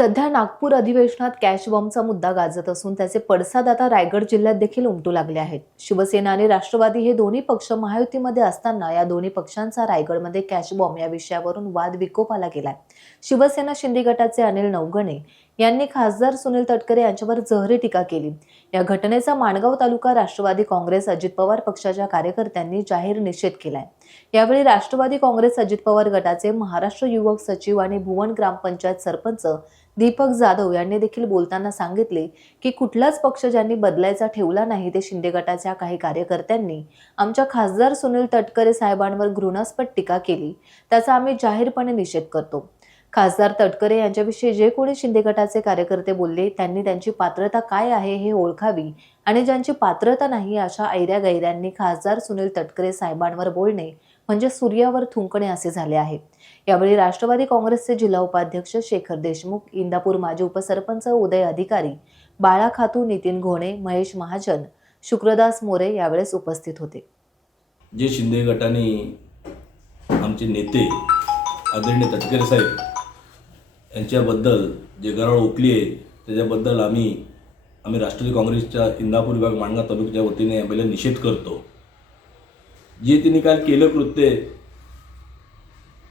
सध्या नागपूर अधिवेशनात कॅश बॉम्बचा मुद्दा गाजत असून त्याचे पडसाद आता रायगड जिल्ह्यात देखील उमटू लागले आहेत। शिवसेना आणि राष्ट्रवादी हे दोन्ही पक्ष महायुतीमध्ये असताना या दोन्ही पक्षांचा रायगडमध्ये कॅश बॉम्ब या विषयावरून वाद विकोपाला गेलाय। शिवसेना शिंदे गटाचे अनिल नवघणे यांनी खासदार सुनील तटकरे यांच्यावर जहरी टीका केली। या घटनेचा माणगाव तालुका राष्ट्रवादी काँग्रेस अजित पवार पक्षाच्या कार्यकर्त्यांनी जाहीर निषेध केलाय। यावेळी राष्ट्रवादी काँग्रेस अजित पवार गटाचे महाराष्ट्र युवक सचिव आणि भुवन ग्रामपंचायत सरपंच दीपक जाधव यांनी देखील बोलताना सांगितले की कुठलाच पक्ष ज्यांनी बदलायचा ठेवला नाही ते शिंदे गटाच्या काही कार्यकर्त्यांनी आमच्या खासदार सुनील तटकरे साहेबांवर घृणास्पद टीका केली, त्याचा आम्ही जाहीरपणे निषेध करतो। खासदार तटकरे यांच्याविषयी जे कोणी शिंदे गटाचे कार्यकर्ते बोलले त्यांनी त्यांची पात्रता काय आहे हे ओळखावी आणि ज्यांची पात्रता नाही अशा ऐऱ्या-गैऱ्यांनी खासदार सुनील तटकरे साहेबांवर बोलणे म्हणजे सूर्यावर थुंकणे असे झाले आहे। यावेळी राष्ट्रवादी काँग्रेसचे जिल्हा उपाध्यक्ष शेखर देशमुख, इंदापूर माजी उपसरपंच उदय अधिकारी, बाळा खातू, नितीन घोणे, महेश महाजन, शुक्रदास मोरे यावेळेस उपस्थित होते। जे शिंदे गटाने आमचे नेते आदरणीय तटकरे साहेब यांच्याबद्दल जे गराळ ओकली आहे त्याच्याबद्दल आम्ही राष्ट्रवादी काँग्रेसच्या इंदापूर विभाग माणगाव तालुक्याच्या वतीने पहिला निषेध करतो। जे त्यांनी काल केलं कृत्य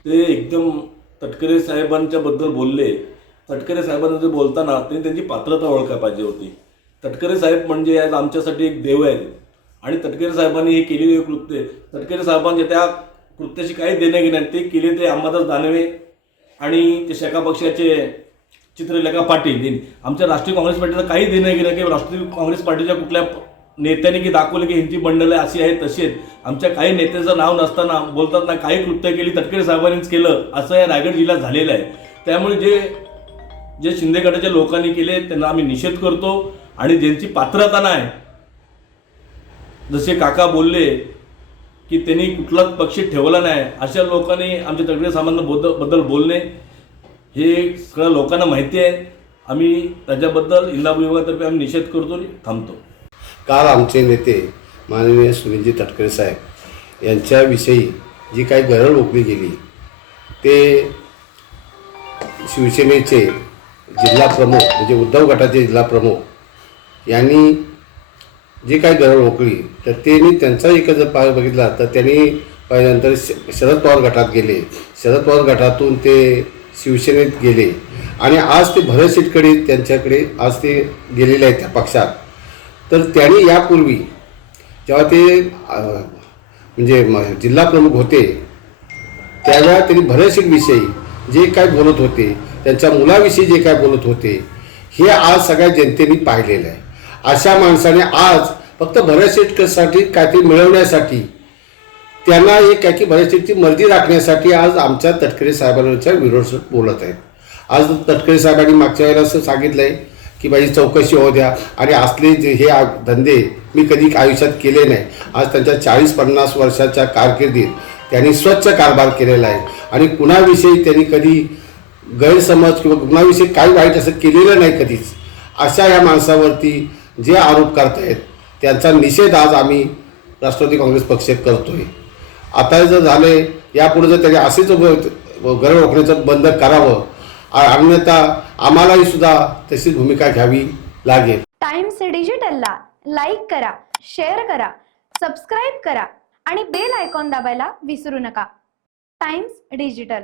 ते एकदम तटकरे साहेबांच्या बद्दल बोलले। तटकरे साहेबांना बोलताना त्यांनी त्यांची पात्रता ओळखायला पाहिजे होती। तटकरे साहेब म्हणजे आज आमच्यासाठी एक देव आहेत आणि तटकरे साहेबांनी हे केलेले कृत्य, तटकरे साहेबांच्या त्या कृत्याशी काही देणं घेणं ते केले ते अंबादास दानवे आणि ते शेका पक्षाचे चित्रलेखा पाटील, आमच्या राष्ट्रीय काँग्रेस पार्टीचं काही देणं घेणं की राष्ट्रीय काँग्रेस पार्टीच्या कुठल्या नेत्याने की दाखवलं की ह्यांची मंडळं अशी आहेत तशी आहेत। आमच्या काही नेत्याचं नाव नसताना बोलतात ना काही कृत्य केली तटकरे साहेबांनीच केलं असं या रायगड जिल्ह्यात झालेलं आहे। त्यामुळे जे शिंदे गटाच्या लोकांनी केले त्यांना आम्ही निषेध करतो आणि ज्यांची पात्रता नाही, जसे काका बोलले की त्यांनी कुठलाच पक्ष ठेवला नाही, अशा लोकांनी आमच्या तटकरे साहेबांबद्दल बोलणे हे सगळ्या लोकांना माहिती आहे। आम्ही त्याच्याबद्दल इंदापूर विभागातर्फे आम्ही निषेध करतो आणि थांबतो। काल आमचे नेते माननीय सुनीलजी तटकरे साहेब यांच्याविषयी जी काही गरळ ओकली गेली ते शिवसेनेचे जिल्हा प्रमुख म्हणजे उद्धव गटाचे जिल्हा प्रमुख यांनी जी काही गरळ ओकली तर त्यांनी त्यांचा एक जर पाय बघितला तर त्यांनी पहिल्यानंतर शरद पवार गटात गेले, शरद पवार गटातून ते शिवसेनेत गेले आणि आज ते भरत शेटकडे त्यांच्याकडे आज ते गेलेले आहेत त्या पक्षात। तर त्यांनी यापूर्वी जेव्हा ते म्हणजे जिल्हा प्रमुख होते त्यावेळेला त्यांनी भरत शेटविषयी जे काय बोलत होते, त्यांच्या मुलाविषयी जे काय बोलत होते हे आज सगळ्या जनतेने पाहिलेलं आहे। अशा माणसाने आज फक्त भरत शेटसाठी काहीतरी मिळवण्यासाठी त्यांना एक काय की भरत शेटची मर्जी राखण्यासाठी आज आमच्या तटकरे साहेबांच्या विरोधात बोलत आहेत। आज तटकरे साहेबांनी मागच्या वेळेला असं सांगितलं आहे की बाई चौकशी होऊ द्या आणि असले जे हे धंदे मी कधी आयुष्यात केले नाही। आज त्यांच्या 40-50 वर्षाच्या कारकिर्दीत त्यांनी स्वच्छ कारभार केलेला आहे आणि कुणाविषयी त्यांनी कधी गैरसमज किंवा कुणाविषयी काही वाईट असं केलेलं नाही कधीच। अशा या माणसावरती जे आरोप करतायत त्यांचा निषेध आज आम्ही राष्ट्रवादी काँग्रेस पक्ष करतोय। आता जर झाले यापुढे जर त्यांनी असेच गरळ ओकण्याचं बंद करावं अन्यथा आम्हालाही सुद्धा तशीच भूमिका घ्यावी लागेल। टाइम्स डिजिटलला लाईक करा, शेअर करा, सबस्क्राईब करा आणि बेल आयकॉन दाबायला विसरू नका। Times digital.